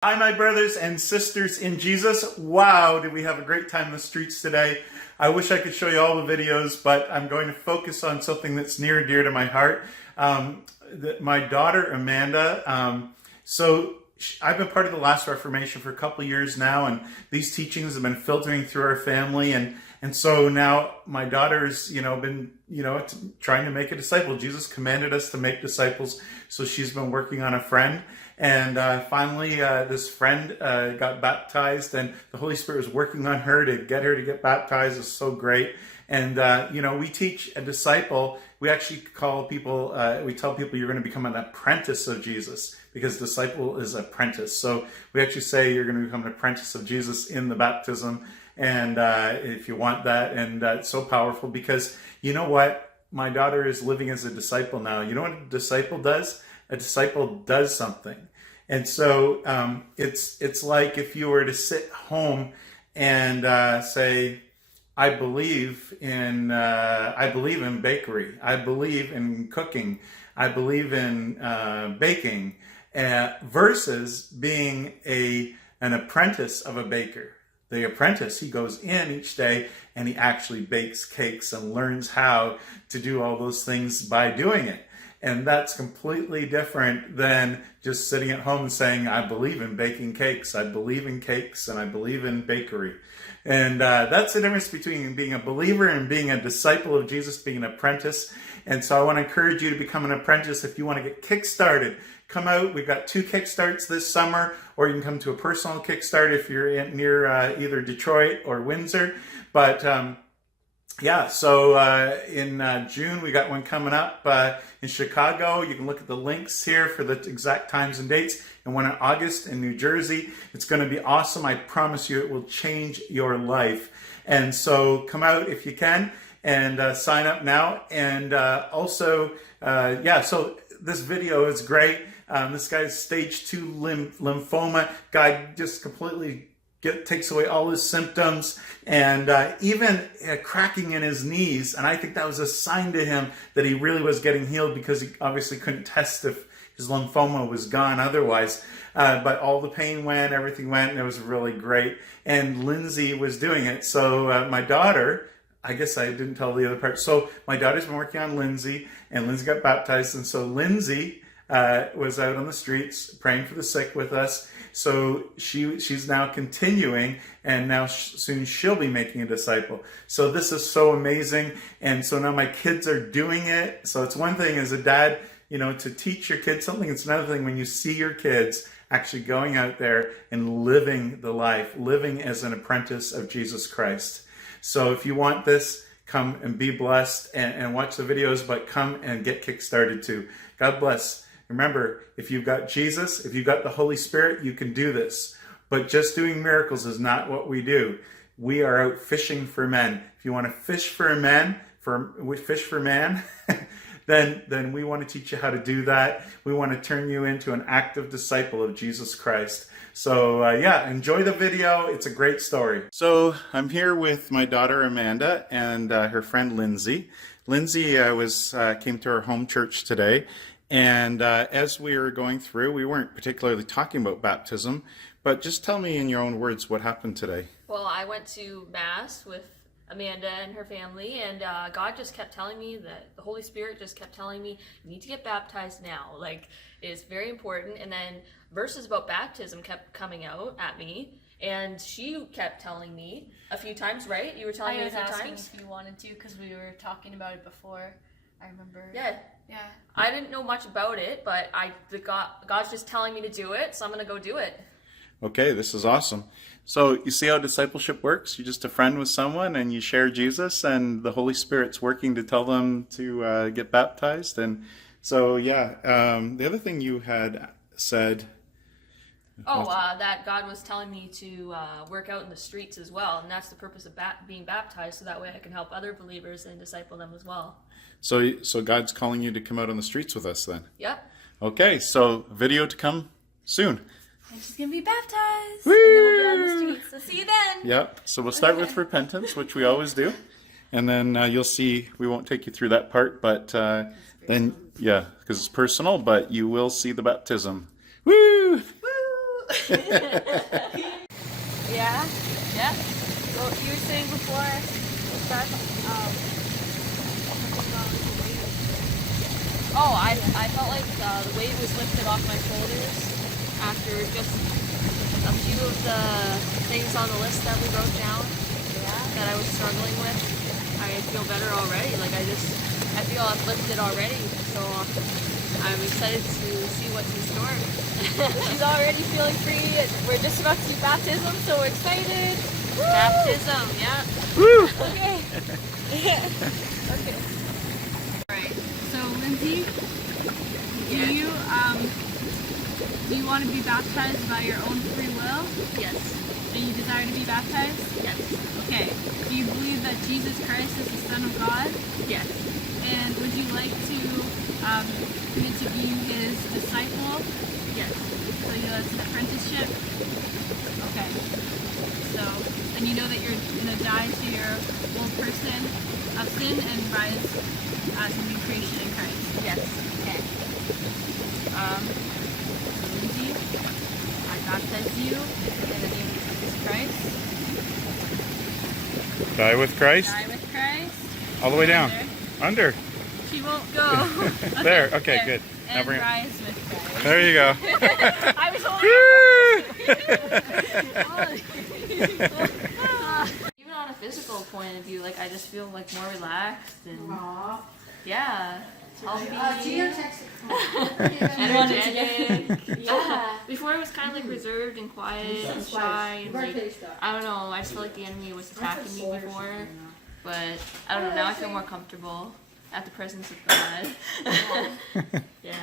Hi, my brothers and sisters in Jesus. Wow, did we have a great time in the streets today. I wish I could show you all the videos, but I'm going to focus on something that's near and dear to my heart. My daughter, Amanda, I've been part of the Last Reformation for a couple of years now, and these teachings have been filtering through our family, and so now my daughter's, been, trying to make a disciple. Jesus commanded us to make disciples, so she's been working on a friend. And finally, this friend got baptized, and the Holy Spirit was working on her to get baptized. It's so great. And, we teach a disciple. We actually call people, we tell people you're going to become an apprentice of Jesus, because disciple is apprentice. So we actually say you're going to become an apprentice of Jesus in the baptism. And if you want that, and it's so powerful, because you know what? My daughter is living as a disciple now. You know what a disciple does? A disciple does something. And so it's like if you were to sit home and say, I believe in bakery, I believe in cooking, I believe in baking, versus being an apprentice of a baker. The apprentice, he goes in each day and he actually bakes cakes and learns how to do all those things by doing it. And that's completely different than just sitting at home and saying, I believe in baking cakes, I believe in cakes, and I believe in bakery. And that's the difference between being a believer and being a disciple of Jesus, being an apprentice. And so I want to encourage you to become an apprentice. If you want to get kick-started, come out. We've got 2 kickstarts this summer, or you can come to a personal kickstart if you're near either Detroit or Windsor. But in June, we got one coming up in Chicago. You can look at the links here for the exact times and dates. And one in August in New Jersey. It's going to be awesome. I promise you it will change your life. And so come out if you can and sign up now. And so this video is great. This guy's stage 2 lymphoma. Guy just completely takes away all his symptoms, and even cracking in his knees. And I think that was a sign to him that he really was getting healed, because he obviously couldn't test if his lymphoma was gone otherwise. But all the pain went, everything went, and it was really great. And Lyndsey was doing it. So my daughter, I guess I didn't tell the other part. So my daughter's been working on Lyndsey, and Lyndsey got baptized. And so Lyndsey was out on the streets praying for the sick with us. So she's now continuing, and now soon she'll be making a disciple. So this is so amazing. And so now my kids are doing it. So it's one thing as a dad, to teach your kids something. It's another thing when you see your kids actually going out there and living the life, living as an apprentice of Jesus Christ. So if you want this, come and be blessed and watch the videos, but come and get kick-started too. God bless. Remember, if you've got Jesus, if you've got the Holy Spirit, you can do this. But just doing miracles is not what we do. We are out fishing for men. If you want to fish for man, then we want to teach you how to do that. We want to turn you into an active disciple of Jesus Christ. So enjoy the video. It's a great story. So I'm here with my daughter Amanda and her friend Lyndsey. Lyndsey came to our home church today. And as we were going through, we weren't particularly talking about baptism, but just tell me in your own words what happened today. Well, I went to Mass with Amanda and her family, and God just kept telling me that the Holy Spirit just kept telling me, you need to get baptized now. Like, it's very important. And then verses about baptism kept coming out at me, and she kept telling me a few times, right? You were telling me a few times? I was asking if you wanted to, because we were talking about it before. I remember. Yeah. I didn't know much about it, but God's just telling me to do it, so I'm going to go do it. Okay, this is awesome. So you see how discipleship works? You're just a friend with someone and you share Jesus, and the Holy Spirit's working to tell them to get baptized. And so, the other thing you had said... that God was telling me to work out in the streets as well, and that's the purpose of being baptized, so that way I can help other believers and disciple them as well. So God's calling you to come out on the streets with us then? Yep. Okay, so video to come soon. And she's going to be baptized. Woo! And then we'll be on the streets. So see you then. Yep. So we'll start with repentance, which we always do. And then you'll see, we won't take you through that part, but then, because it's personal, but you will see the baptism. Woo! Woo! Yeah. Yeah. So you were saying before we start, something about like the weight. Oh, I felt like the weight was lifted off my shoulders after just a few of the things on the list that we wrote down that I was struggling with. I feel better already. Like I feel uplifted already. So I'm excited to see what's in store. She's already feeling free, and we're just about to do baptism, so we're excited. Baptism, yeah. Woo! Okay. Okay. Alright, so Lyndsey, do you want to be baptized by your own free will? Yes. And you desire to be baptized? Yes. Okay. Do you believe that Jesus Christ is the Son of God? Yes. And would you like to commit to be his disciple? Yes. So that's an apprenticeship? Okay. So, and you know that you're going to die to your old person of sin and rise as a new creation in Christ? Yes. Okay. Lyndsey, I baptize you in the name of Jesus Christ. Die with Christ. Die with Christ. All the way down. Under. Under. She won't go. There. Okay, good. Now And bring it. rise with Christ. There you go. I was holding Even on a physical point of view, like I just feel like more relaxed and yeah. I'll be energetic. Yeah. Before it was kind of like reserved and quiet and shy and like I don't know. I just felt like the enemy was attacking me before, but I don't know. Now I feel more comfortable at the presence of God. Yeah.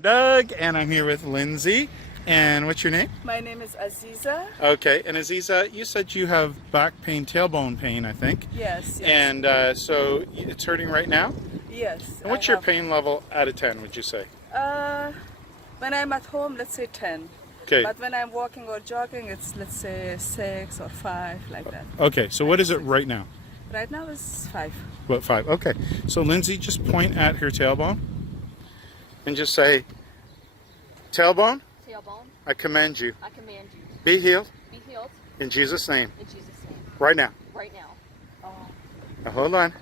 Doug, and I'm here with Lyndsey. And what's your name? My name is Aziza. Okay, and Aziza, you said you have back pain, tailbone pain, I think. Yes. And so it's hurting right now? Yes. And what's your pain level out of 10, would you say? When I'm at home, let's say 10. Okay. But when I'm walking or jogging, it's let's say 6 or 5, like that. Okay, so what is it right now? Right now it's 5. About 5. Okay. So Lyndsey, just point at her tailbone and just say, tailbone, Tailbone, I command you. I command you, Be healed be healed in Jesus' name. in Jesus' name, Right now. right now. Now hold on. Do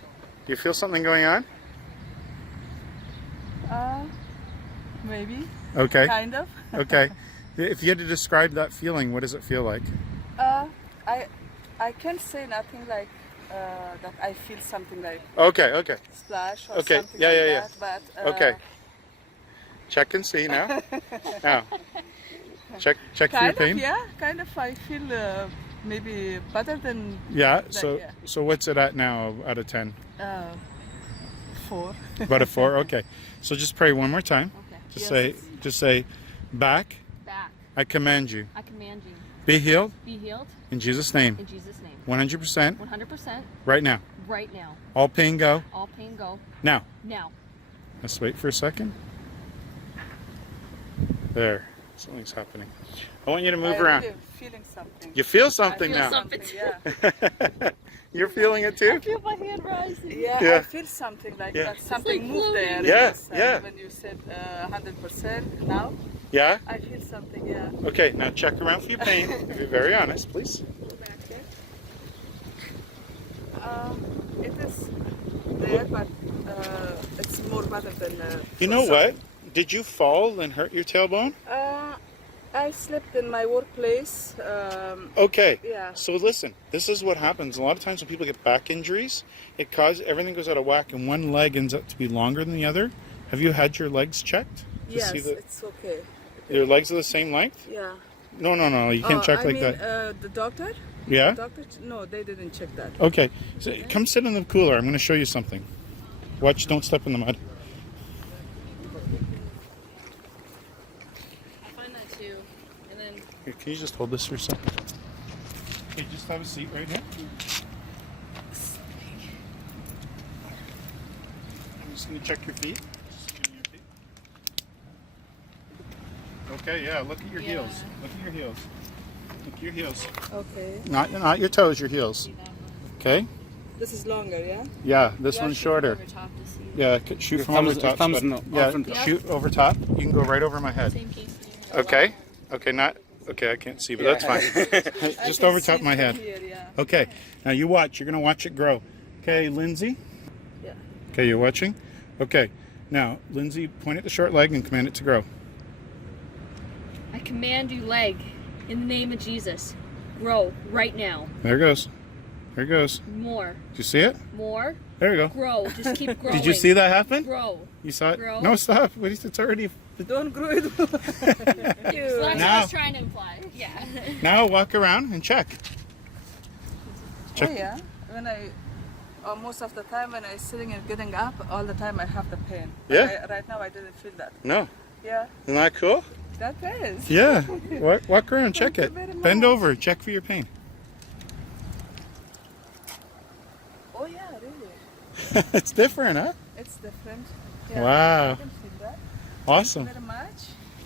you feel something going on? Maybe. Okay. Kind of. Okay. If you had to describe that feeling, what does it feel like? I can't say nothing like that. I feel something like Okay, okay. splash or Okay, something yeah, like yeah, that. But Okay. Check and see now. Now. Check for your kind of, pain. yeah. Kind of. I feel maybe better than Yeah, That, so yeah. so what's it at now out of 10? 4. About a 4? Okay. So just pray one more time. Okay. Just say back, Back, I command you. I command you, Be healed be healed in Jesus' name. in Jesus' name. 100% 100% right now. right now. All pain go. All pain go Now. now. Let's wait for a second. There. Something's happening. I want you to move I'm around. really feeling something. You feel something I feel now. something, yeah. You're feeling it too? Feel my hand rising. Yeah, Yeah. I feel something like Yeah. that. Something like moved there. Yeah, Yes, yeah. When you said 100% now, Yeah? I feel something, yeah. Okay, now check around for your pain. Be very honest, please. It is there, but it's more better than... You know what? Did you fall and hurt your tailbone? I slept in my workplace. Okay. Yeah. So listen, this is what happens. A lot of times when people get back injuries, everything goes out of whack and one leg ends up to be longer than the other. Have you had your legs checked? To Yes, see that it's okay. your legs are the same length? Yeah. No, you can't check like that. The doctor? Yeah? Doctor? No, they didn't check that. Okay. So come sit in the cooler. I'm going to show you something. Watch, don't step in the mud. I find that too. And then Here, can you just hold this for a second? Okay, just have a seat right here. I'm just going to check your feet. Just give me your feet. Okay, yeah, look at your heels. Look at your heels. Look at your heels. Okay. Not your toes, your heels. Okay? This is longer, yeah? Yeah, this one's shorter. over top to see. Yeah, shoot from over top. Yeah, shoot over top. You can go right over my head. Same case. Okay. Okay, not Okay, I can't see, but that's fine. Just over top of my head. Here, yeah. Okay, now you watch. You're going to watch it grow. Okay, Lyndsey? Yeah. Okay, you're watching? Okay, now, Lyndsey, point at the short leg and command it to grow. I command you, leg, in the name of Jesus, grow right now. There it goes. There it goes. More. Did you see it? More. There you go. Grow. Just keep growing. Did you see that happen? Grow. You saw it? Grow. No, stop. It's already... Don't grow it. That's what I Now- was trying to imply. Yeah. Now walk around and check. Oh yeah. When most of the time when I'm sitting and getting up, all the time I have the pain. But Yeah. right now I didn't feel that. No. Yeah. Isn't that cool? That is. Yeah. Walk around, check Thank it. you very Bend much. over, check for your pain. Oh yeah, really. It's different, huh? It's different. Yeah. Wow. I can feel that. Awesome. Very much.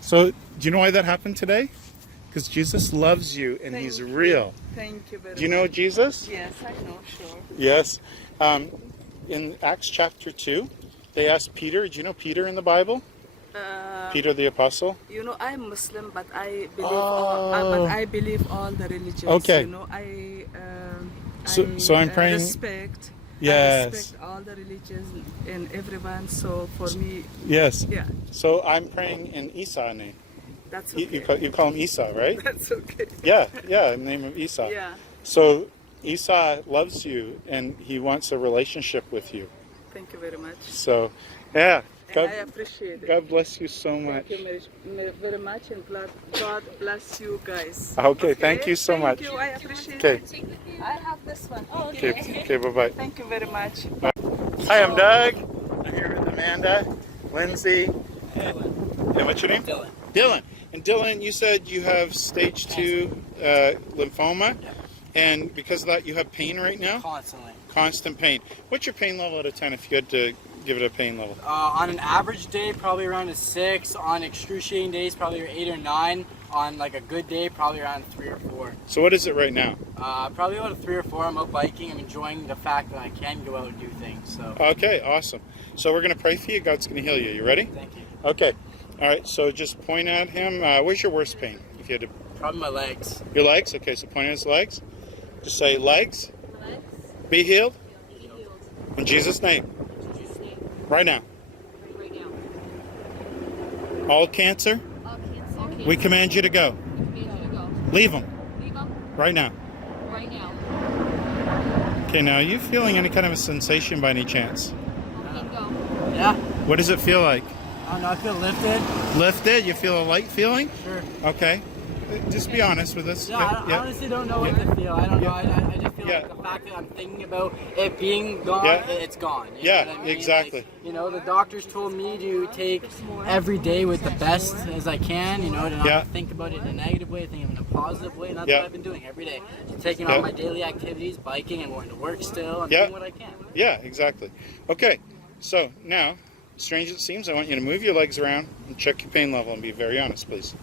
So, do you know why that happened today? Because Jesus loves you and He's Thank you. real. Thank you very much. Do you know Jesus? Yes, I know, sure. Yes. In Acts chapter 2, they asked Peter. Do you know Peter in the Bible? Peter the Apostle? You know, I'm Muslim, but I believe Oh. all the religions. Okay. You know, So I'm praying- respect. Yes. I respect all the religions and everyone. So for me, Yes. yeah, So I'm praying in Esau name. that's You, okay. you call him Esau, right? That's okay. Yeah, in the name of Esau. Yeah. So Esau loves you and he wants a relationship with you. Thank you very much. So, yeah. And I appreciate it. God bless you so much. Thank you very much, and God bless you guys. Okay, thank you so much. Thank you. I appreciate Okay. it. I have this one. Oh, Okay, bye-bye. Thank you very much. Hi, I'm Doug. I'm here with Amanda, Lyndsey, and what's your name? Dylan. Dylan. And Dylan, you said you have stage 2 lymphoma, and because of that you have pain right now? Constantly. Constant pain. What's your pain level out of 10 if you had to give it a pain level? On an average day, probably around a 6. On excruciating days, probably 8 or 9. On like a good day, probably around 3 or 4. So what is it right now? Probably about a 3 or 4. I'm out biking. I'm enjoying the fact that I can go out and do things. So Okay, awesome. So we're going to pray for you. God's going to heal you. You ready? thank you. Okay. All right, so just point at him. Where's your worst pain? If you had to... Probably my legs. Your legs? Okay, so point at his legs. Just say, legs, be healed in Jesus' name. Right now. Right now. All cancer, Okay. we command you to go. command you to go. Leave them Leave them right now. right now. Okay, now are you feeling any kind of a sensation by any chance? Okay, go. Yeah. What does it feel like? I don't know. I feel lifted. Lifted? You feel a light feeling? Sure. Okay. Just be honest with us. No, I honestly don't know what Yeah. to feel. I don't know. Yeah. I just feel Yeah. like the fact that I'm thinking about it being gone, Yeah. it's gone. You Yeah, know what I mean? exactly. Like, you know, the doctors told me to take every day with the best as I can, you know, to not Yeah. think about it in a negative way, think of it in a positive way, and that's Yeah. what I've been doing every day. Taking Yeah. on my daily activities, biking, and going to work still, and Yeah. doing what I can. Yeah, exactly. Okay, so now, strange as it seems, I want you to move your legs around and check your pain level and be very honest, please.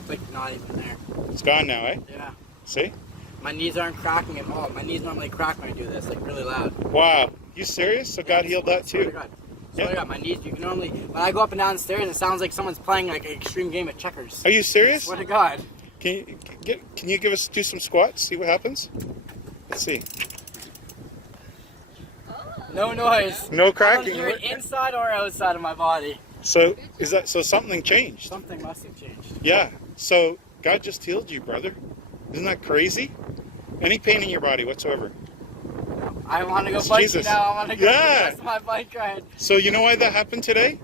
It's like not even there. It's gone now, eh? Yeah. See? My knees aren't cracking at all. My knees normally crack when I do this, like really loud. Wow. You serious? So God healed that Swear to too? God. Yeah. Swear to God, my knees, you can normally, when I go up and down the stairs, it sounds like someone's playing like an extreme game of checkers. Are you serious? Swear to God. Can you give us do some squats? See what happens? Let's see. No noise. No I don't cracking. hear it inside or outside of my body. So something changed? Something must have changed. Yeah. So God just healed you, brother. Isn't that crazy? Any pain in your body whatsoever? I want to go It's biking Jesus. now. I want to go Yeah. for the rest of my bike ride. So you know why that happened today?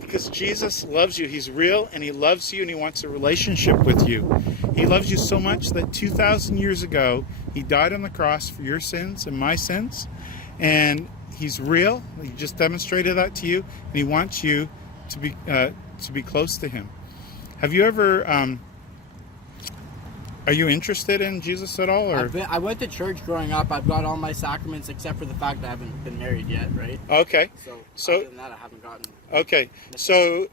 Because Jesus loves you. He's real and he loves you and he wants a relationship with you. He loves you so much that 2,000 years ago, he died on the cross for your sins and my sins. And he's real. He just demonstrated that to you. And he wants you to be close to him. Have you ever, are you interested in Jesus at all? Or? I went to church growing up. I've got all my sacraments except for the fact that I haven't been married yet, right? Okay. So So- other than that, I haven't gotten. Okay. So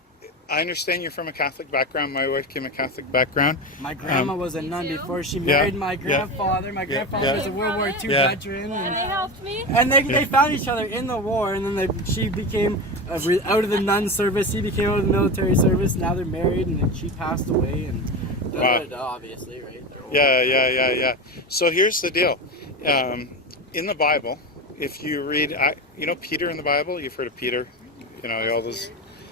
I understand you're from a Catholic background. My wife came a Catholic background. My grandma was a nun too. before she married my grandfather. My grandfather was a World War II veteran. And they helped me. And they found each other in the war, and then she became out of the nun service. He became out of the military service. Now they're married, and then she passed away. And obviously, right? Yeah. So here's the deal. In the Bible, if you read, Peter in the Bible, you've heard of Peter. All those.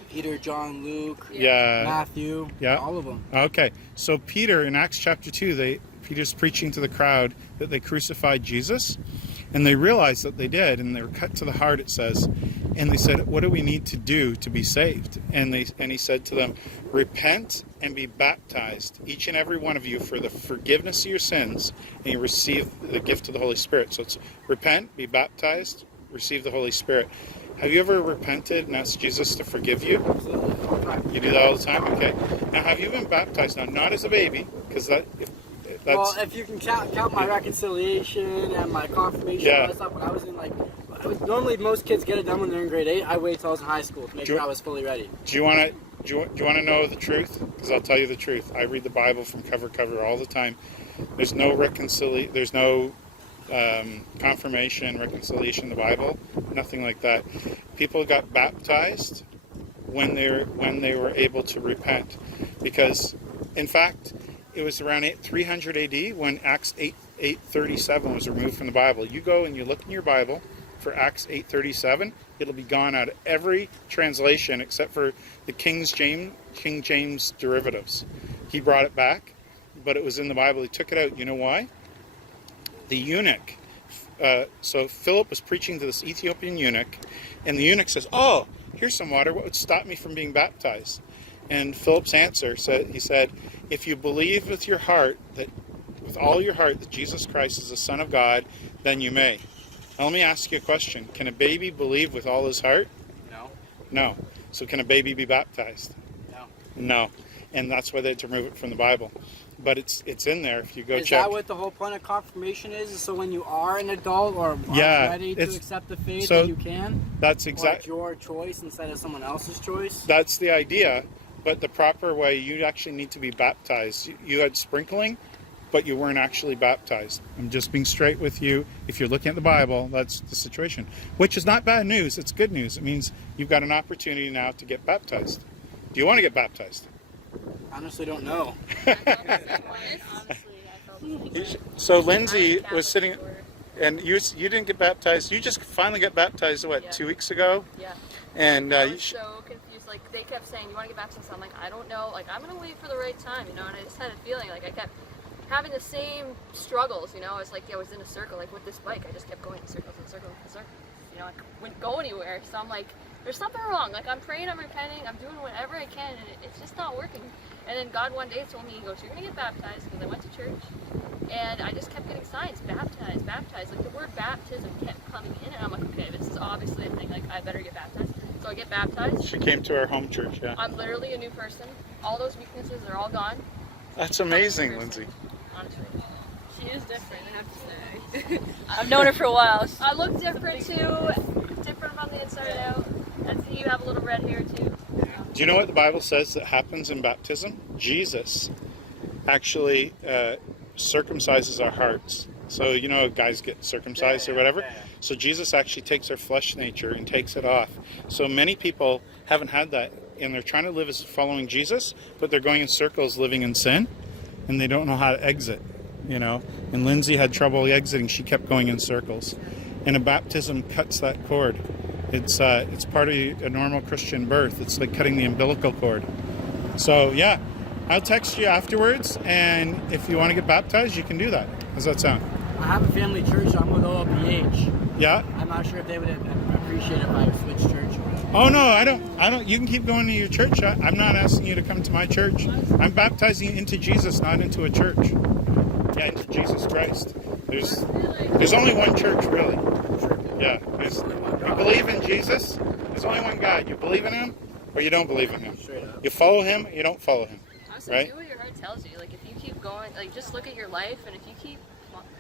Peter, John, Luke, Matthew, all of them. Okay, so Peter in Acts chapter 2, Peter's preaching to the crowd that they crucified Jesus, and they realized that they did, and they were cut to the heart, it says, and they said, what do we need to do to be saved? And he said to them, repent and be baptized, each and every one of you, for the forgiveness of your sins, and you receive the gift of the Holy Spirit. So it's repent, be baptized, receive the Holy Spirit. Have you ever repented and asked Jesus to forgive you? Absolutely. You do that all the time? Okay. Now, have you been baptized? Now, not as a baby, because that's... Well, if you can count my reconciliation and my confirmation and all that stuff, when I was in normally most kids get it done when they're in grade 8. I waited till I was in high school to make sure I was fully ready. Do you want to know the truth? Because I'll tell you the truth. I read the Bible from cover to cover all the time. There's no reconciliation. There's no confirmation, reconciliation in the Bible, nothing like that. People got baptized when they were able to repent, because in fact it was around 300 AD when Acts 8:37 was removed from the Bible. You go and you look in your Bible for Acts 8:37, it'll be gone out of every translation except for the King James derivatives. He brought it back, but it was in the Bible. He took it out. You know why? The eunuch, so Philip was preaching to this Ethiopian eunuch, and the eunuch says, oh, here's some water, what would stop me from being baptized? And Philip's answer he said, if you believe with all your heart that Jesus Christ is the Son of God, then you may. Now let me ask you a question. Can a baby believe with all his heart? No. So can a baby be baptized? No. And that's why they had to remove it from the Bible. But it's in there if you go check. Is that what the whole point of confirmation is? So when you are an adult or ready to accept the faith, you can? That's exactly. It's your choice instead of someone else's choice? That's the idea. But the proper way, you actually need to be baptized. You had sprinkling, but you weren't actually baptized. I'm just being straight with you. If you're looking at the Bible, that's the situation. Which is not bad news. It's good news. It means you've got an opportunity now to get baptized. Do you want to get baptized? Honestly, don't know. So Lyndsey was sitting, and you didn't get baptized. You just finally got baptized, 2 weeks ago? Yeah. And I was so confused. Like, they kept saying, you want to get baptized? So I'm like, I don't know. Like, I'm going to wait for the right time, And I just had a feeling, like, I kept having the same struggles, It's like I was in a circle, like with this bike. I just kept going in circles and circles and circles. I wouldn't go anywhere. So I'm like, there's something wrong. Like, I'm praying, I'm repenting, I'm doing whatever I can, and it's just not working. And then God one day told me, he goes, you're going to get baptized, because I went to church, and I just kept getting signs, baptized. Like, the word baptism kept coming in, and I'm like, okay, this is obviously a thing, like, I better get baptized. So I get baptized. She came to our home church, yeah. I'm literally a new person. All those weaknesses are all gone. That's amazing, Lyndsey. Honestly. She is different, I have to say. I've known her for a while. I look different, too. Different from the inside out. And you have a little red hair, too. Do you know what the Bible says that happens in baptism? Jesus actually circumcises our hearts. So, guys get circumcised or whatever. So Jesus actually takes our flesh nature and takes it off. So many people haven't had that, and they're trying to live as following Jesus, but they're going in circles living in sin, and they don't know how to exit, And Lyndsey had trouble exiting. She kept going in circles. And a baptism cuts that cord. It's part of a normal Christian birth. It's like cutting the umbilical cord. So, yeah, I'll text you afterwards, and if you want to get baptized, you can do that. How's that sound? I have a family church. I'm with OLPH. Yeah? I'm not sure if they would appreciate it if I switched church. Oh, no, I don't. You can keep going to your church. I'm not asking you to come to my church. I'm baptizing you into Jesus, not into a church. Yeah, into Jesus Christ. There's only one church, really. Yeah. You believe in Jesus, there's only one God. You believe in him, or you don't believe in him. You follow him, or you don't follow him. Honestly, right? do what your heart tells you. Like, if you keep going, like, just look at your life, and if you keep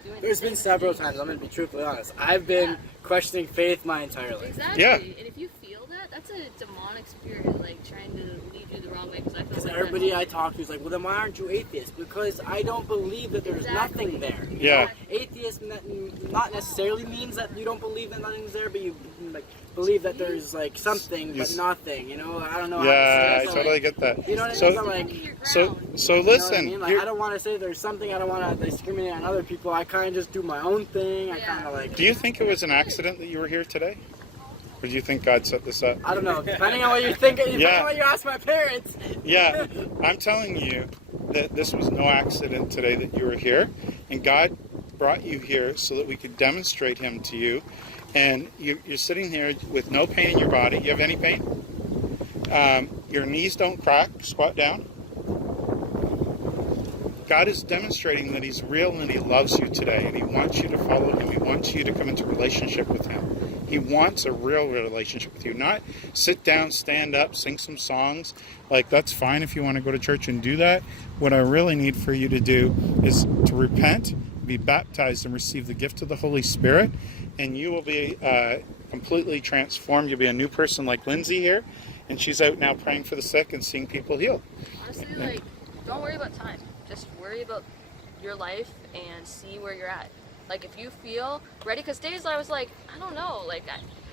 doing There's been several times, I'm going to be truthfully honest. I've been questioning faith my entire life. Exactly. Yeah. And if you feel that, that's a demonic spirit, like trying to lead you the wrong way. Because Because everybody I talk to is like, well, then why aren't you atheist? Because I don't believe that there's nothing there. You Yeah. know, atheist not necessarily means that you don't believe that nothing's there, but you like believe that there's like something but nothing. You know, I don't know. Yeah, how I to say totally it. get that. You know what I So- mean? I'm like, So you know what I listen, mean? Like, I don't want to say there's something. I don't want to discriminate on other people. I kind of just do my own thing. I kind of like. do you think it was an accident that you were here today? Or do you think God set this up? I don't know. Depending on what you're thinking, depending on what you ask my parents. Yeah, I'm telling you that this was no accident today that you were here. And God brought you here so that we could demonstrate Him to you. And you're sitting here with no pain in your body. You have any pain? Your knees don't crack. Squat down. God is demonstrating that He's real and He loves you today. And He wants you to follow Him. He wants you to come into relationship with Him. He wants a real relationship with you. Not sit down, stand up, sing some songs. Like, that's fine if you want to go to church and do that. What I really need for you to do is to repent, be baptized, and receive the gift of the Holy Spirit. And you will be completely transformed. You'll be a new person like Lyndsey here. And she's out now praying for the sick and seeing people healed. honestly, like, don't worry about time. Just worry about your life and see where you're at. Like, if you feel ready, because days I was like, I don't know, like,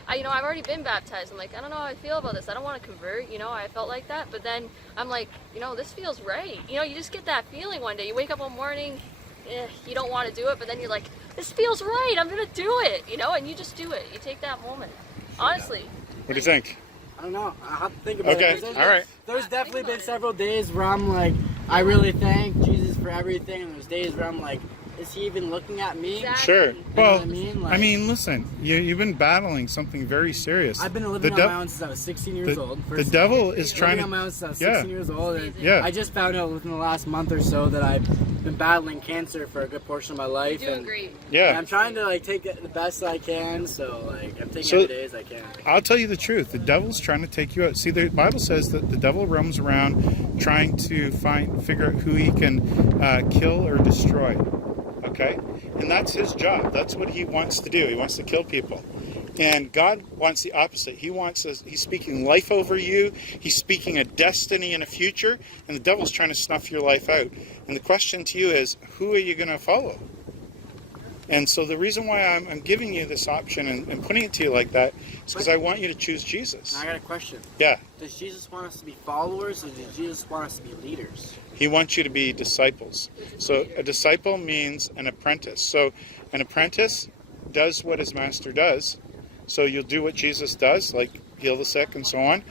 I you know, I've already been baptized. I'm like, I don't know how I feel about this. I don't want to convert, you know, I felt like that. But then I'm like, you know, this feels right. You know, you just get that feeling one day. You wake up one morning, you don't want to do it, but then you're like, this feels right. I'm going to do it, you know, and you just do it. You take that moment. Honestly. What do you think? I don't know. I have to think about Okay, it. There's- all right. There's definitely about been it. several days where I'm like, I really thank Jesus for everything, and there's days where I'm like, is He even looking at me? Exactly. Sure. You know Well, what I mean? Like, I mean, listen, you've been battling something very serious. I've been living The on dev- my own since I was 16 years old. The devil is trying Living on my to. own since I was Yeah. 16 years old, and Yeah. I just found out within the last month or so that I've been battling cancer for a good portion of my life. You're doing and great. Yeah. I'm trying to like take it the best I can, so like I'm taking So- every day as I can. I'll tell you the truth. The devil's trying to take you out. See, the Bible says that the devil roams around trying to figure out who he can kill or destroy. Okay? And that's his job. That's what he wants to do. He wants to kill people. And God wants the opposite. He's speaking life over you. He's speaking a destiny and a future. And the devil's trying to snuff your life out. And the question to you is, who are you going to follow? And so the reason why I'm giving you this option and putting it to you like that is because I want you to choose Jesus. Now I got a question. Yeah. Does Jesus want us to be followers, or does Jesus want us to be leaders? He wants you to be disciples. So a disciple means an apprentice. So an apprentice does what his master does. So you'll do what Jesus does, like heal the sick and so on.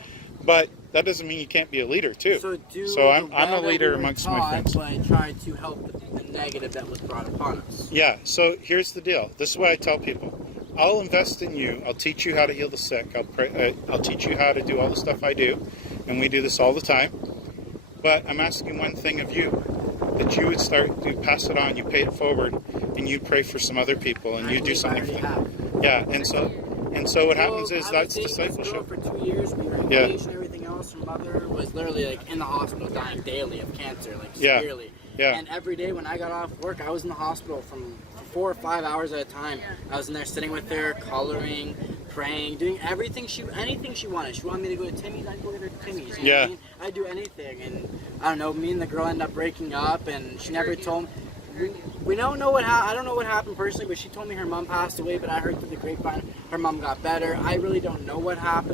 But that doesn't mean you can't be a leader too. So I'm a leader amongst my friends. But I try to help with the negative that was brought upon us. Yeah, so here's the deal. This is what I tell people. I'll invest in you. I'll teach you how to heal the sick. I'll teach you how to do all the stuff I do. And we do this all the time. But I'm asking one thing of you. That you would start to pass it on. You pay it forward. And you pray for some other people. And you do something for them. Yeah, and so what happens is that's discipleship. For 2 years, we were engaged and everything else. Her mother was literally like in the hospital, dying daily of cancer, like severely. Yeah. And every day when I got off work, I was in the hospital for 4 or 5 hours at a time. I was in there sitting with her, coloring, praying, doing anything she wanted. She wanted me to go to Timmy's, I'd go with her to Timmy's. You know what I mean? I'd do anything. And I don't know, me and the girl ended up breaking up, and she never told me. We don't know what happened. I don't know what happened personally, but she told me her mom passed away. But I heard through the grapevine her mom got better. I really don't know what happened.